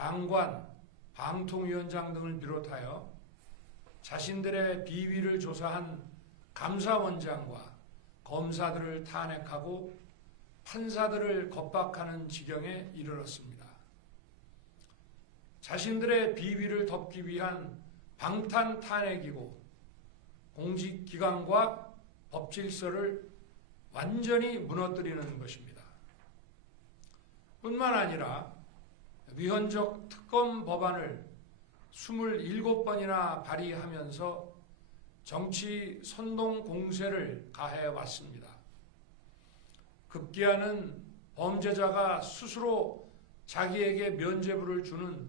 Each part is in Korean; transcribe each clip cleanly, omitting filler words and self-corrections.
장관, 방통위원장 등을 비롯하여 자신들의 비위를 조사한 감사원장과 검사들을 탄핵하고 판사들을 겁박하는 지경에 이르렀습니다. 자신들의 비위를 덮기 위한 방탄 탄핵이고 공직기관과 법질서를 완전히 무너뜨리는 것입니다. 뿐만 아니라 위헌적 특검 법안을 27번이나 발의하면서 정치 선동 공세를 가해왔습니다. 급기야는 범죄자가 스스로 자기에게 면죄부를 주는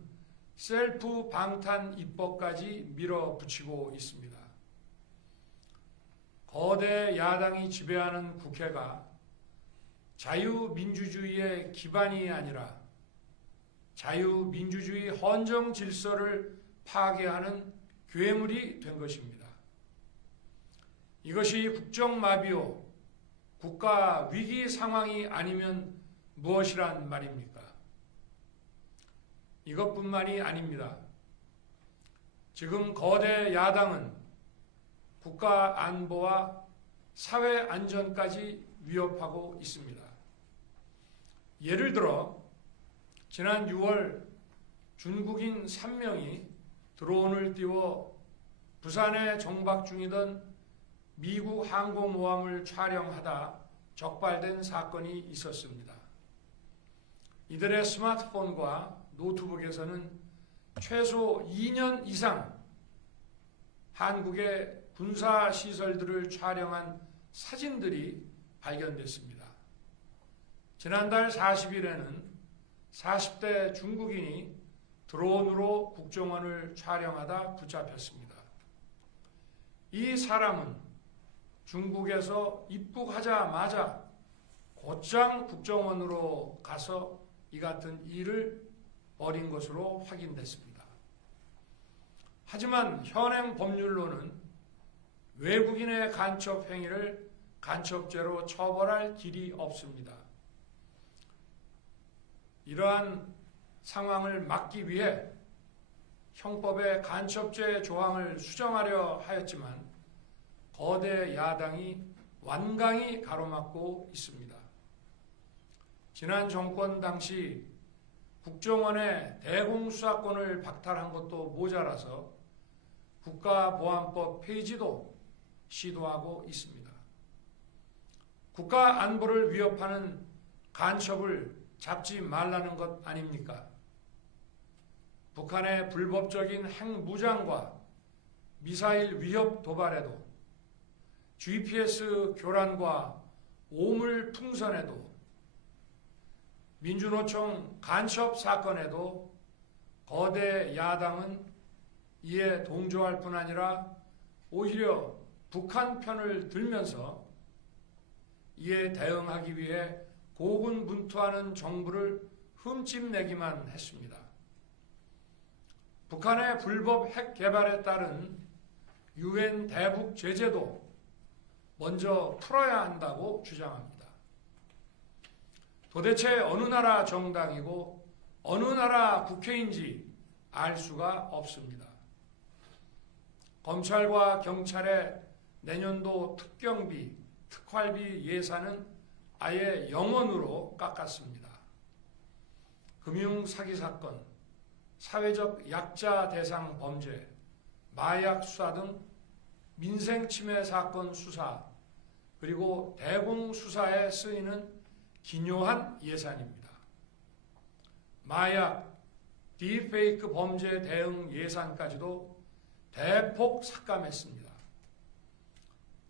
셀프 방탄 입법까지 밀어붙이고 있습니다. 거대 야당이 지배하는 국회가 자유민주주의의 기반이 아니라 자유민주주의 헌정 질서를 파괴하는 괴물이 된 것입니다. 이것이 국정마비요, 국가 위기 상황이 아니면 무엇이란 말입니까? 이것뿐만이 아닙니다. 지금 거대 야당은 국가 안보와 사회 안전까지 위협하고 있습니다. 예를 들어 지난 6월 중국인 3명이 드론을 띄워 부산에 정박 중이던 미국 항공모함을 촬영하다 적발된 사건이 있었습니다. 이들의 스마트폰과 노트북에서는 최소 2년 이상 한국의 군사시설들을 촬영한 사진들이 발견됐습니다. 지난달 40일에는 40대 중국인이 드론으로 국정원을 촬영하다 붙잡혔습니다. 이 사람은 중국에서 입국하자마자 곧장 국정원으로 가서 이 같은 일을 벌인 것으로 확인됐습니다. 하지만 현행 법률로는 외국인의 간첩 행위를 간첩죄로 처벌할 길이 없습니다. 이러한 상황을 막기 위해 형법의 간첩죄 조항을 수정하려 하였지만 거대 야당이 완강히 가로막고 있습니다. 지난 정권 당시 국정원의 대공수사권을 박탈한 것도 모자라서 국가보안법 폐지도 시도하고 있습니다. 국가 안보를 위협하는 간첩을 잡지 말라는 것 아닙니까? 북한의 불법적인 핵무장과 미사일 위협 도발에도 GPS 교란과 오물 풍선에도 민주노총 간첩 사건에도 거대 야당은 이에 동조할 뿐 아니라 오히려 북한 편을 들면서 이에 대응하기 위해 고군분투하는 정부를 흠집내기만 했습니다. 북한의 불법 핵 개발에 따른 유엔 대북 제재도 먼저 풀어야 한다고 주장합니다. 도대체 어느 나라 정당이고 어느 나라 국회인지 알 수가 없습니다. 검찰과 경찰의 내년도 특경비, 특활비 예산은 아예 0원으로 깎았습니다. 금융사기 사건, 사회적 약자 대상 범죄, 마약 수사 등 민생침해 사건 수사, 그리고 대공수사에 쓰이는 기묘한 예산입니다. 마약, 딥페이크 범죄 대응 예산까지도 대폭 삭감했습니다.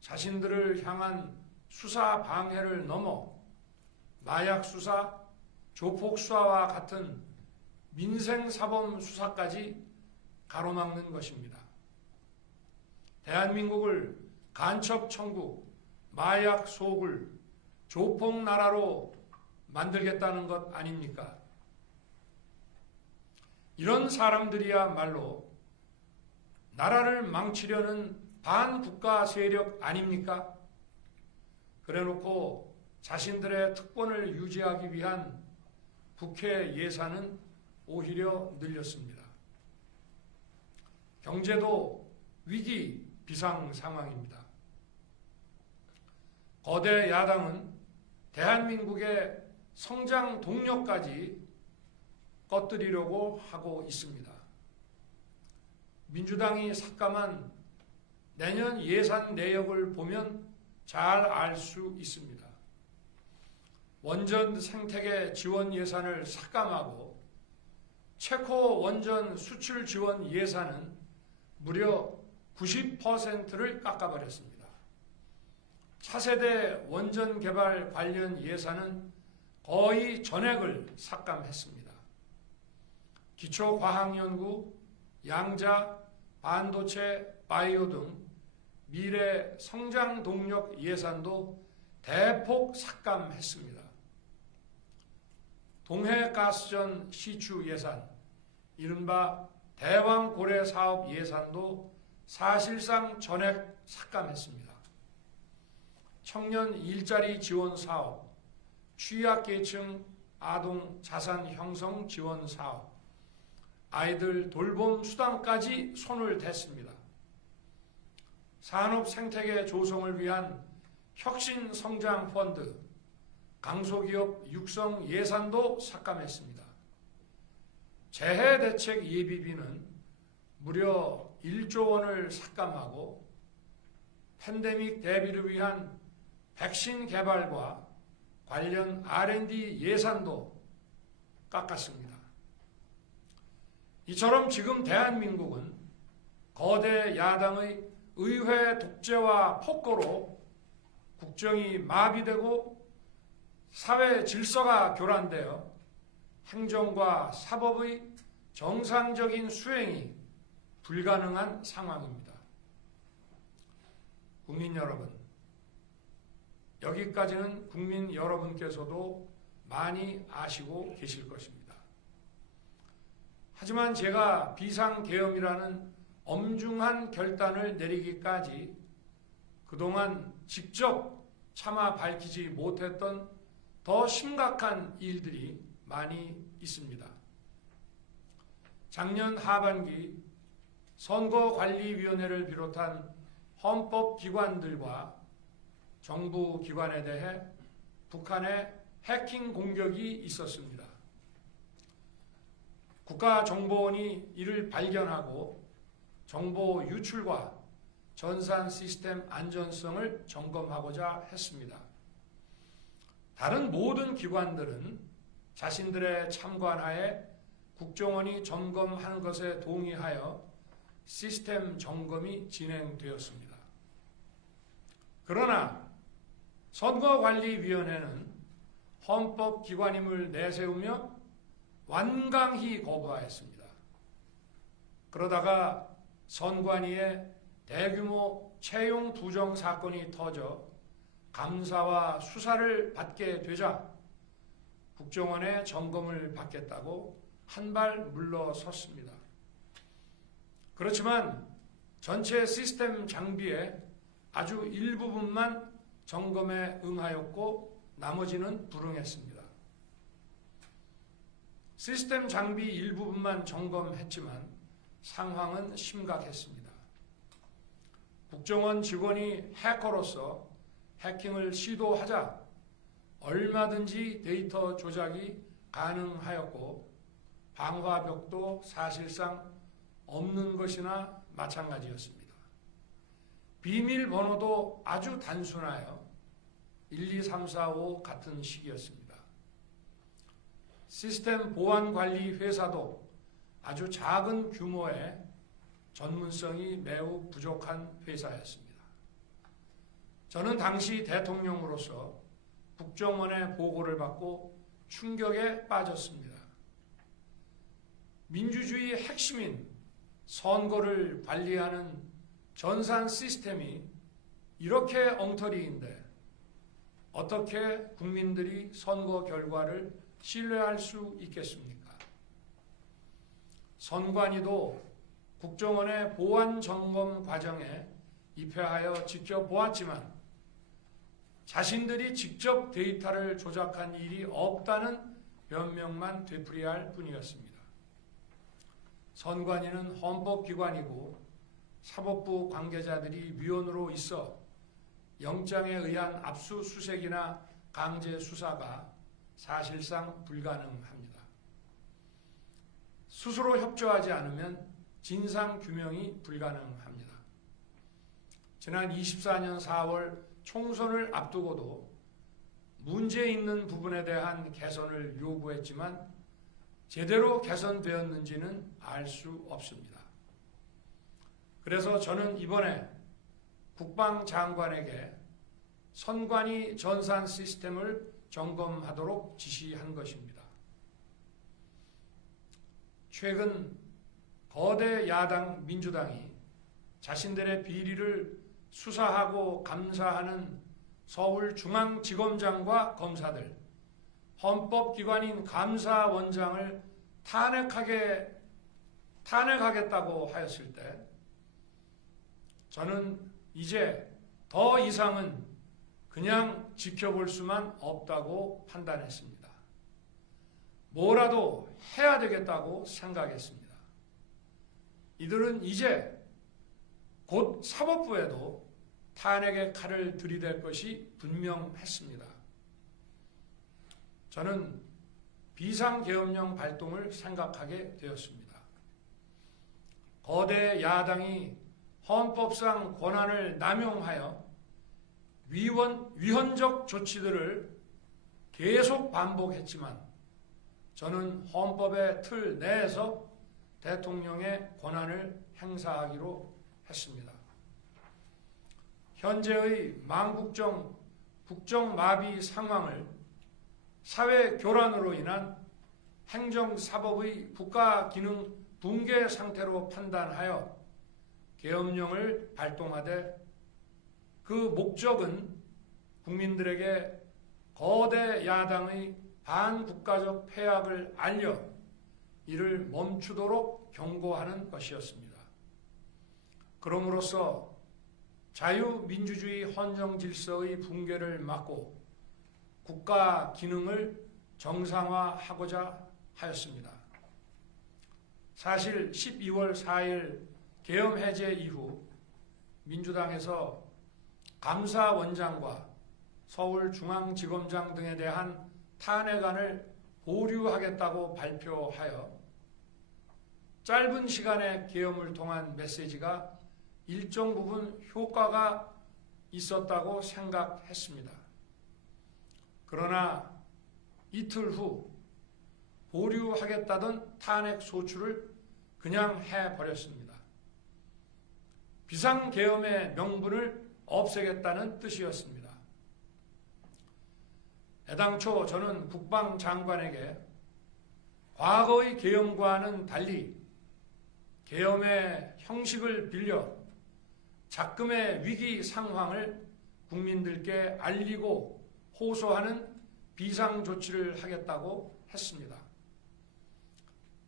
자신들을 향한 수사 방해를 넘어 마약 수사, 조폭 수사와 같은 민생사범 수사까지 가로막는 것입니다. 대한민국을 간첩 천국, 마약 소굴, 조폭 나라로 만들겠다는 것 아닙니까? 이런 사람들이야말로 나라를 망치려는 반국가 세력 아닙니까? 그래놓고 자신들의 특권을 유지하기 위한 국회 예산은 오히려 늘렸습니다. 경제도 위기 비상 상황입니다. 거대 야당은 대한민국의 성장 동력까지 꺼뜨리려고 하고 있습니다. 민주당이 삭감한 내년 예산 내역을 보면 잘 알 수 있습니다. 원전 생태계 지원 예산을 삭감하고 체코 원전 수출 지원 예산은 무려 90%를 깎아버렸습니다. 차세대 원전 개발 관련 예산은 거의 전액을 삭감했습니다. 기초과학연구, 양자, 반도체, 바이오 등 미래 성장 동력 예산도 대폭 삭감했습니다. 동해가스전 시추 예산, 이른바 대왕고래 사업 예산도 사실상 전액 삭감했습니다. 청년 일자리 지원 사업, 취약계층 아동 자산 형성 지원 사업, 아이들 돌봄 수당까지 손을 댔습니다. 산업 생태계 조성을 위한 혁신 성장 펀드, 강소기업 육성 예산도 삭감했습니다. 재해 대책 예비비는 무려 1조 원을 삭감하고 팬데믹 대비를 위한 백신 개발과 관련 R&D 예산도 깎았습니다. 이처럼 지금 대한민국은 거대 야당의 의회 독재와 폭거로 국정이 마비되고 사회 질서가 교란되어 행정과 사법의 정상적인 수행이 불가능한 상황입니다. 국민 여러분, 여기까지는 국민 여러분께서도 많이 아시고 계실 것입니다. 하지만 제가 비상계엄이라는 엄중한 결단을 내리기까지 그동안 직접 차마 밝히지 못했던 더 심각한 일들이 많이 있습니다. 작년 하반기 선거관리위원회를 비롯한 헌법기관들과 정부기관에 대해 북한의 해킹 공격이 있었습니다. 국가정보원이 이를 발견하고 정보 유출과 전산 시스템 안전성을 점검하고자 했습니다. 다른 모든 기관들은 자신들의 참관하에 국정원이 점검하는 것에 동의하여 시스템 점검이 진행되었습니다. 그러나 선거관리위원회는 헌법기관임을 내세우며 완강히 거부하였습니다. 그러다가 선관위에 대규모 채용 부정 사건이 터져 감사와 수사를 받게 되자 국정원의 점검을 받겠다고 한 발 물러섰습니다. 그렇지만 전체 시스템 장비의 아주 일부분만 점검에 응하였고 나머지는 불응했습니다. 시스템 장비 일부분만 점검했지만 상황은 심각했습니다. 국정원 직원이 해커로서 해킹을 시도하자 얼마든지 데이터 조작이 가능하였고 방화벽도 사실상 없는 것이나 마찬가지였습니다. 비밀번호도 아주 단순하여 1, 2, 3, 4, 5 같은 식이었습니다. 시스템 보안관리 회사도 아주 작은 규모의 전문성이 매우 부족한 회사였습니다. 저는 당시 대통령으로서 국정원의 보고를 받고 충격에 빠졌습니다. 민주주의의 핵심인 선거를 관리하는 전산 시스템이 이렇게 엉터리인데 어떻게 국민들이 선거 결과를 신뢰할 수 있겠습니까? 선관위도 국정원의 보안 점검 과정에 입회하여 지켜보았지만 자신들이 직접 데이터를 조작한 일이 없다는 변명만 되풀이할 뿐이었습니다. 선관위는 헌법기관이고 사법부 관계자들이 위원으로 있어 영장에 의한 압수수색이나 강제 수사가 사실상 불가능합니다. 스스로 협조하지 않으면 진상규명이 불가능합니다. 지난 24년 4월 총선을 앞두고도 문제 있는 부분에 대한 개선을 요구했지만 제대로 개선되었는지는 알 수 없습니다. 그래서 저는 이번에 국방장관에게 선관위 전산 시스템을 점검하도록 지시한 것입니다. 최근 거대 야당 민주당이 자신들의 비리를 수사하고 감사하는 서울중앙지검장과 검사들, 헌법기관인 감사원장을 탄핵하겠다고 하였을 때 저는 이제 더 이상은 그냥 지켜볼 수만 없다고 판단했습니다. 뭐라도 해야 되겠다고 생각했습니다. 이들은 이제 곧 사법부에도 탄핵의 칼을 들이댈 것이 분명했습니다. 저는 비상계엄령 발동을 생각하게 되었습니다. 거대 야당이 헌법상 권한을 남용하여 위헌적 조치들을 계속 반복했지만 저는 헌법의 틀 내에서 대통령의 권한을 행사하기로 했습니다. 현재의 망국정 국정마비 상황을 사회교란으로 인한 행정사법의 국가기능 붕괴 상태로 판단하여 계엄령을 발동하되 그 목적은 국민들에게 거대 야당의 반국가적 폐악을 알려 이를 멈추도록 경고하는 것이었습니다. 그럼으로써 자유민주주의 헌정질서의 붕괴를 막고 국가 기능을 정상화하고자 하였습니다. 사실 12월 4일 계엄 해제 이후 민주당에서 감사원장과 서울중앙지검장 등에 대한 탄핵안을 보류하겠다고 발표하여 짧은 시간의 계엄을 통한 메시지가 일정 부분 효과가 있었다고 생각했습니다. 그러나 이틀 후 보류하겠다던 탄핵 소추를 그냥 해버렸습니다. 비상계엄의 명분을 없애겠다는 뜻이었습니다. 애당초 저는 국방장관에게 과거의 계엄과는 달리 계엄의 형식을 빌려 작금의 위기 상황을 국민들께 알리고 호소하는 비상조치를 하겠다고 했습니다.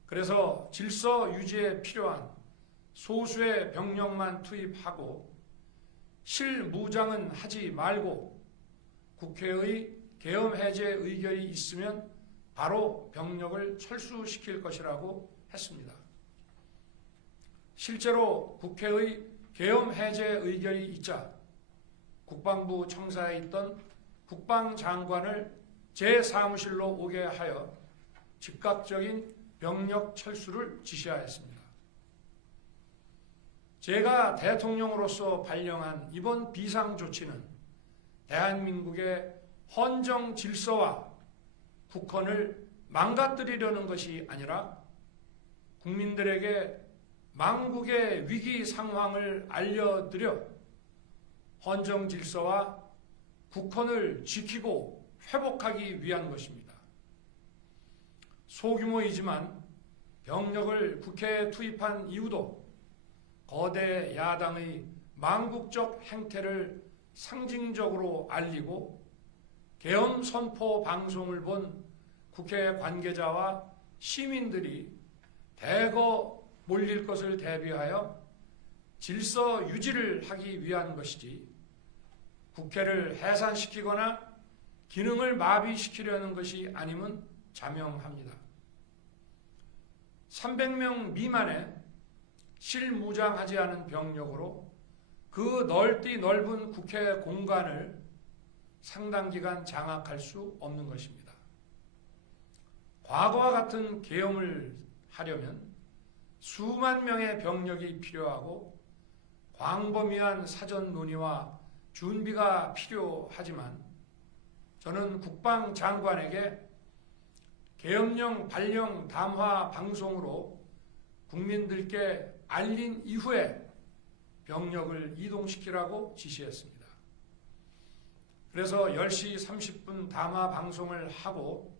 그래서 질서 유지에 필요한 소수의 병력만 투입하고 실무장은 하지 말고 국회의 계엄 해제 의결이 있으면 바로 병력을 철수시킬 것이라고 했습니다. 실제로 국회의 계엄 해제 의결이 있자 국방부 청사에 있던 국방장관을 제 사무실로 오게 하여 즉각적인 병력 철수를 지시하였습니다. 제가 대통령으로서 발령한 이번 비상조치는 대한민국의 헌정 질서와 국헌을 망가뜨리려는 것이 아니라 국민들에게 망국의 위기 상황을 알려드려 헌정 질서와 국헌을 지키고 회복하기 위한 것입니다. 소규모이지만 병력을 국회에 투입한 이유도 거대 야당의 망국적 행태를 상징적으로 알리고 계엄 선포 방송을 본 국회 관계자와 시민들이 대거 몰릴 것을 대비하여 질서 유지를 하기 위한 것이지 국회를 해산시키거나 기능을 마비시키려는 것이 아님은 자명합니다. 300명 미만의 실무장하지 않은 병력으로 그 넓은 국회 공간을 상당 기간 장악할 수 없는 것입니다. 과거와 같은 계엄을 하려면 수만 명의 병력이 필요하고 광범위한 사전 논의와 준비가 필요하지만 저는 국방장관에게 계엄령 발령 담화 방송으로 국민들께 알린 이후에 병력을 이동시키라고 지시했습니다. 그래서 10시 30분 담화 방송을 하고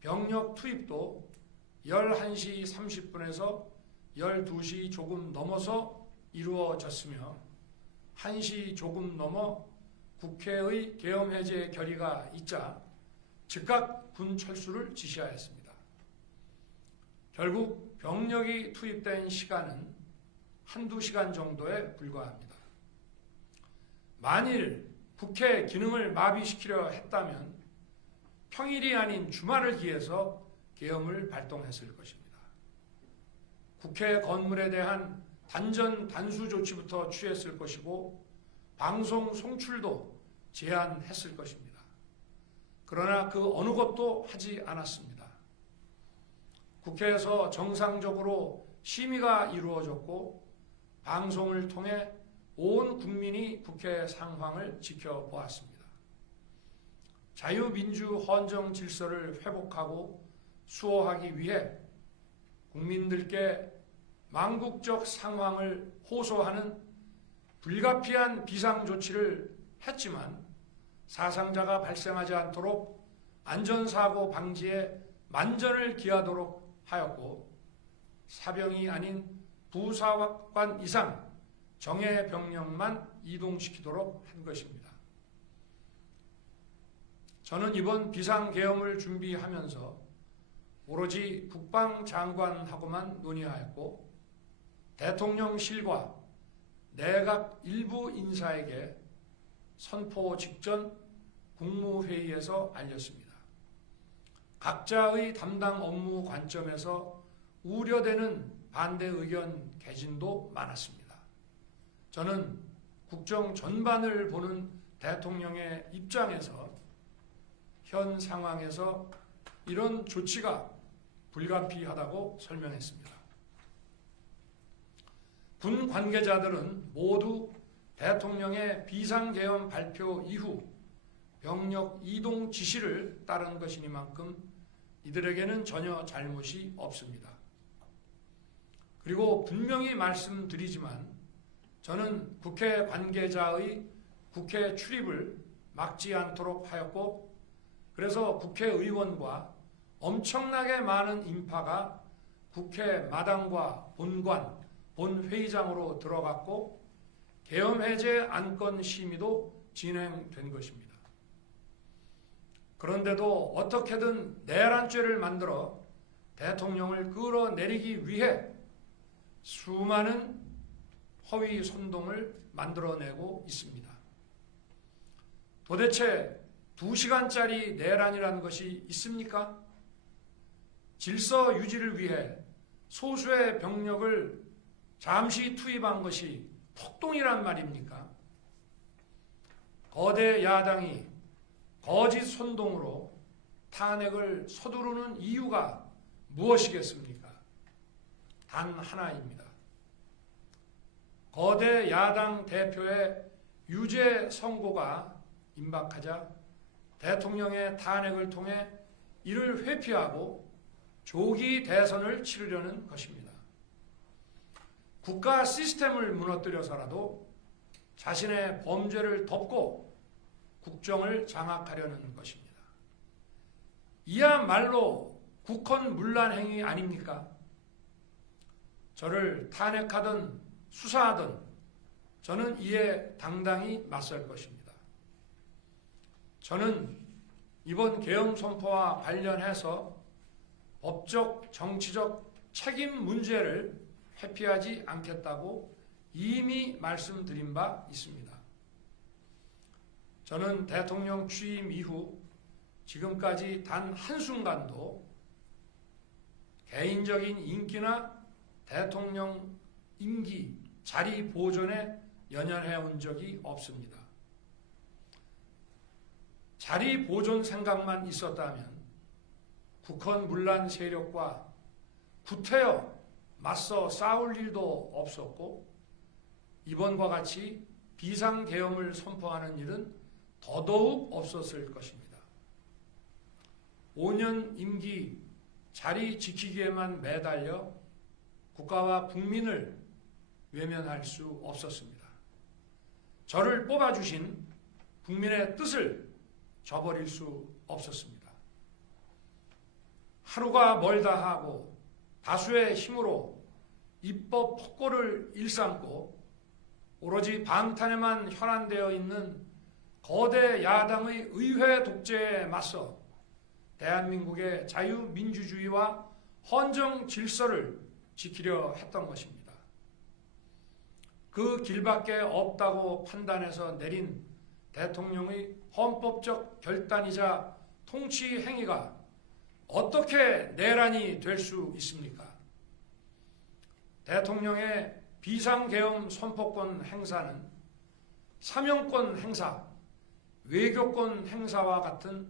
병력 투입도 11시 30분에서 12시 조금 넘어서 이루어졌으며 1시 조금 넘어 국회의 계엄 해제 결의가 있자 즉각 군 철수를 지시하였습니다. 결국 병력이 투입된 시간은 한두 시간 정도에 불과합니다. 만일 국회 기능을 마비시키려 했다면 평일이 아닌 주말을 기해서 계엄을 발동했을 것입니다. 국회 건물에 대한 단전 단수 조치부터 취했을 것이고 방송 송출도 제한했을 것입니다. 그러나 그 어느 것도 하지 않았습니다. 국회에서 정상적으로 심의가 이루어졌고 방송을 통해 온 국민이 국회 상황을 지켜보았습니다. 자유민주 헌정 질서를 회복하고 수호하기 위해 국민들께 망국적 상황을 호소하는 불가피한 비상조치를 했지만 사상자가 발생하지 않도록 안전사고 방지에 만전을 기하도록 하였고 사병이 아닌 부사관 이상 정예 병력만 이동시키도록 한 것입니다. 저는 이번 비상계엄을 준비하면서 오로지 국방장관하고만 논의하였고 대통령실과 내각 일부 인사에게 선포 직전 국무회의에서 알렸습니다. 각자의 담당 업무 관점에서 우려되는 반대 의견 개진도 많았습니다. 저는 국정 전반을 보는 대통령의 입장에서 현 상황에서 이런 조치가 불가피하다고 설명했습니다. 군 관계자들은 모두 대통령의 비상계엄 발표 이후 병력 이동 지시를 따른 것이니만큼 이들에게는 전혀 잘못이 없습니다. 그리고 분명히 말씀드리지만 저는 국회 관계자의 국회 출입을 막지 않도록 하였고 그래서 국회의원과 엄청나게 많은 인파가 국회 마당과 본관, 본회의장으로 들어갔고 계엄 해제 안건 심의도 진행된 것입니다. 그런데도 어떻게든 내란죄를 만들어 대통령을 끌어내리기 위해 수많은 허위 선동을 만들어내고 있습니다. 도대체 2시간짜리 내란이라는 것이 있습니까? 질서 유지를 위해 소수의 병력을 잠시 투입한 것이 폭동이란 말입니까? 거대 야당이 거짓 선동으로 탄핵을 서두르는 이유가 무엇이겠습니까? 단 하나입니다. 거대 야당 대표의 유죄 선고가 임박하자 대통령의 탄핵을 통해 이를 회피하고 조기 대선을 치르려는 것입니다. 국가 시스템을 무너뜨려서라도 자신의 범죄를 덮고 국정을 장악하려는 것입니다. 이야말로 국헌문란 행위 아닙니까? 저를 탄핵하든 수사하든 저는 이에 당당히 맞설 것입니다. 저는 이번 계엄 선포와 관련해서 법적, 정치적 책임 문제를 회피하지 않겠다고 이미 말씀드린 바 있습니다. 저는 대통령 취임 이후 지금까지 단 한순간도 개인적인 인기나 대통령 임기, 자리 보존에 연연해 온 적이 없습니다. 자리 보존 생각만 있었다면 국헌 문란 세력과 구태여 맞서 싸울 일도 없었고 이번과 같이 비상계엄을 선포하는 일은 더더욱 없었을 것입니다. 5년 임기 자리 지키기에만 매달려 국가와 국민을 외면할 수 없었습니다. 저를 뽑아주신 국민의 뜻을 저버릴 수 없었습니다. 하루가 멀다 하고 다수의 힘으로 입법 폭고를 일삼고 오로지 방탄에만 현안되어 있는 거대 야당의 의회 독재에 맞서 대한민국의 자유민주주의와 헌정 질서를 지키려 했던 것입니다. 그 길밖에 없다고 판단해서 내린 대통령의 헌법적 결단이자 통치 행위가 어떻게 내란이 될 수 있습니까? 대통령의 비상계엄 선포권 행사는 사명권 행사, 외교권 행사와 같은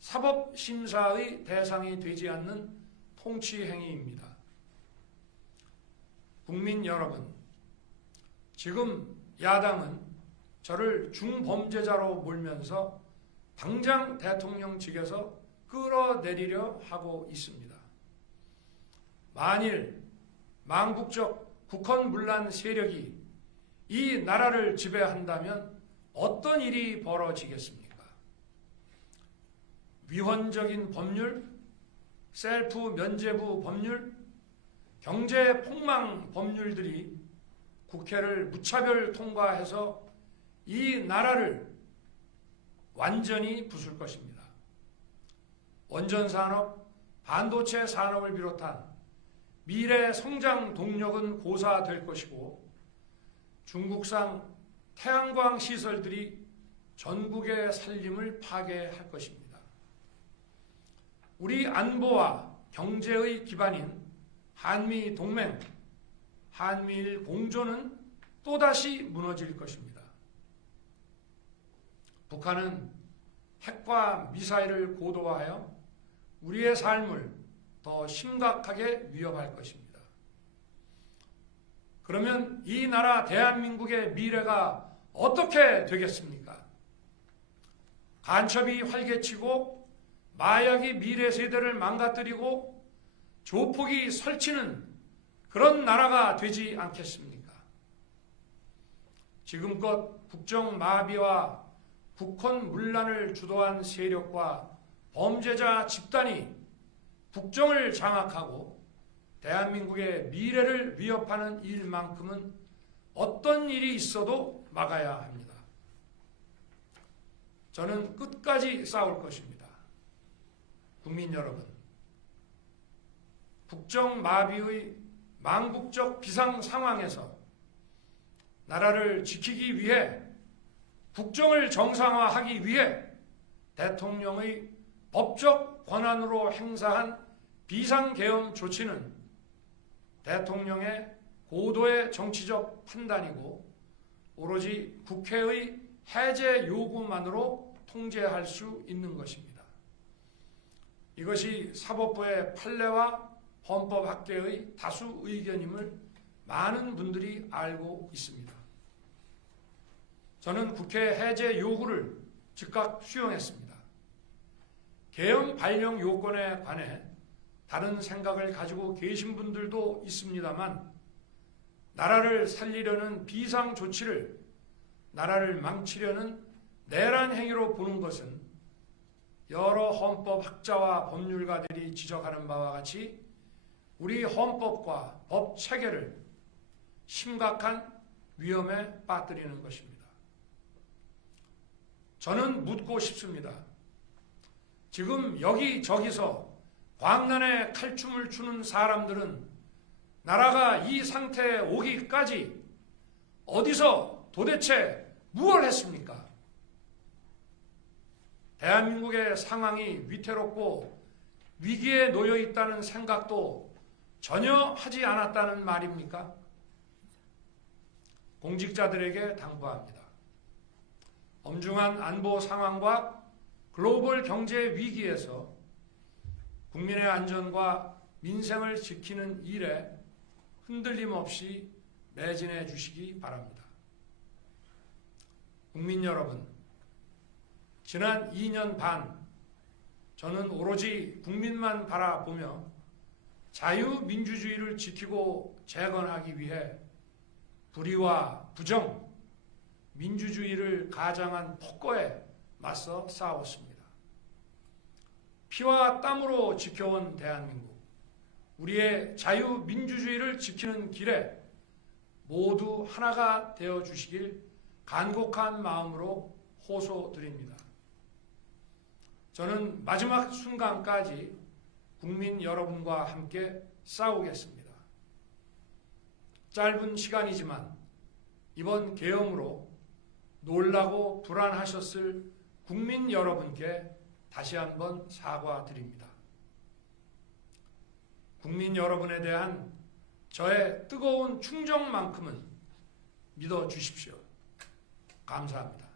사법심사의 대상이 되지 않는 통치 행위입니다. 국민 여러분, 지금 야당은 저를 중범죄자로 몰면서 당장 대통령직에서 끌어내리려 하고 있습니다. 만일 망국적 국헌문란 세력이 이 나라를 지배한다면 어떤 일이 벌어지겠습니까? 위헌적인 법률, 셀프 면죄부 법률, 경제 폭망 법률들이 국회를 무차별 통과해서 이 나라를 완전히 부술 것입니다. 원전산업, 반도체 산업을 비롯한 미래 성장 동력은 고사될 것이고 중국산 태양광 시설들이 전국의 살림을 파괴할 것입니다. 우리 안보와 경제의 기반인 한미 동맹, 한미일 공조는 또다시 무너질 것입니다. 북한은 핵과 미사일을 고도화하여 우리의 삶을 더 심각하게 위협할 것입니다. 그러면 이 나라 대한민국의 미래가 어떻게 되겠습니까? 간첩이 활개치고 마약이 미래 세대를 망가뜨리고 조폭이 설치는 그런 나라가 되지 않겠습니까? 지금껏 국정 마비와 국헌 문란을 주도한 세력과 범죄자 집단이 국정을 장악하고 대한민국의 미래를 위협하는 일만큼은 어떤 일이 있어도 막아야 합니다. 저는 끝까지 싸울 것입니다. 국민 여러분, 국정 마비의 망국적 비상 상황에서 나라를 지키기 위해 국정을 정상화하기 위해 대통령의 법적 권한으로 행사한 비상계엄 조치는 대통령의 고도의 정치적 판단이고 오로지 국회의 해제 요구만으로 통제할 수 있는 것입니다. 이것이 사법부의 판례와 헌법학계의 다수 의견임을 많은 분들이 알고 있습니다. 저는 국회 해제 요구를 즉각 수용했습니다. 계엄 발령 요건에 관해 다른 생각을 가지고 계신 분들도 있습니다만 나라를 살리려는 비상 조치를 나라를 망치려는 내란 행위로 보는 것은 여러 헌법학자와 법률가들이 지적하는 바와 같이 우리 헌법과 법 체계를 심각한 위험에 빠뜨리는 것입니다. 저는 묻고 싶습니다. 지금 여기저기서 광란에 칼춤을 추는 사람들은 나라가 이 상태에 오기까지 어디서 도대체 무엇을 했습니까? 대한민국의 상황이 위태롭고 위기에 놓여 있다는 생각도 전혀 하지 않았다는 말입니까? 공직자들에게 당부합니다. 엄중한 안보 상황과 글로벌 경제 위기에서 국민의 안전과 민생을 지키는 일에 흔들림 없이 매진해 주시기 바랍니다. 국민 여러분, 지난 2년 반 저는 오로지 국민만 바라보며 자유민주주의를 지키고 재건하기 위해 불의와 부정, 민주주의를 가장한 폭거에 맞서 싸웠습니다. 피와 땀으로 지켜온 대한민국, 우리의 자유민주주의를 지키는 길에 모두 하나가 되어주시길 간곡한 마음으로 호소드립니다. 저는 마지막 순간까지 국민 여러분과 함께 싸우겠습니다. 짧은 시간이지만 이번 계엄으로 놀라고 불안하셨을 국민 여러분께 다시 한번 사과드립니다. 국민 여러분에 대한 저의 뜨거운 충정만큼은 믿어주십시오. 감사합니다.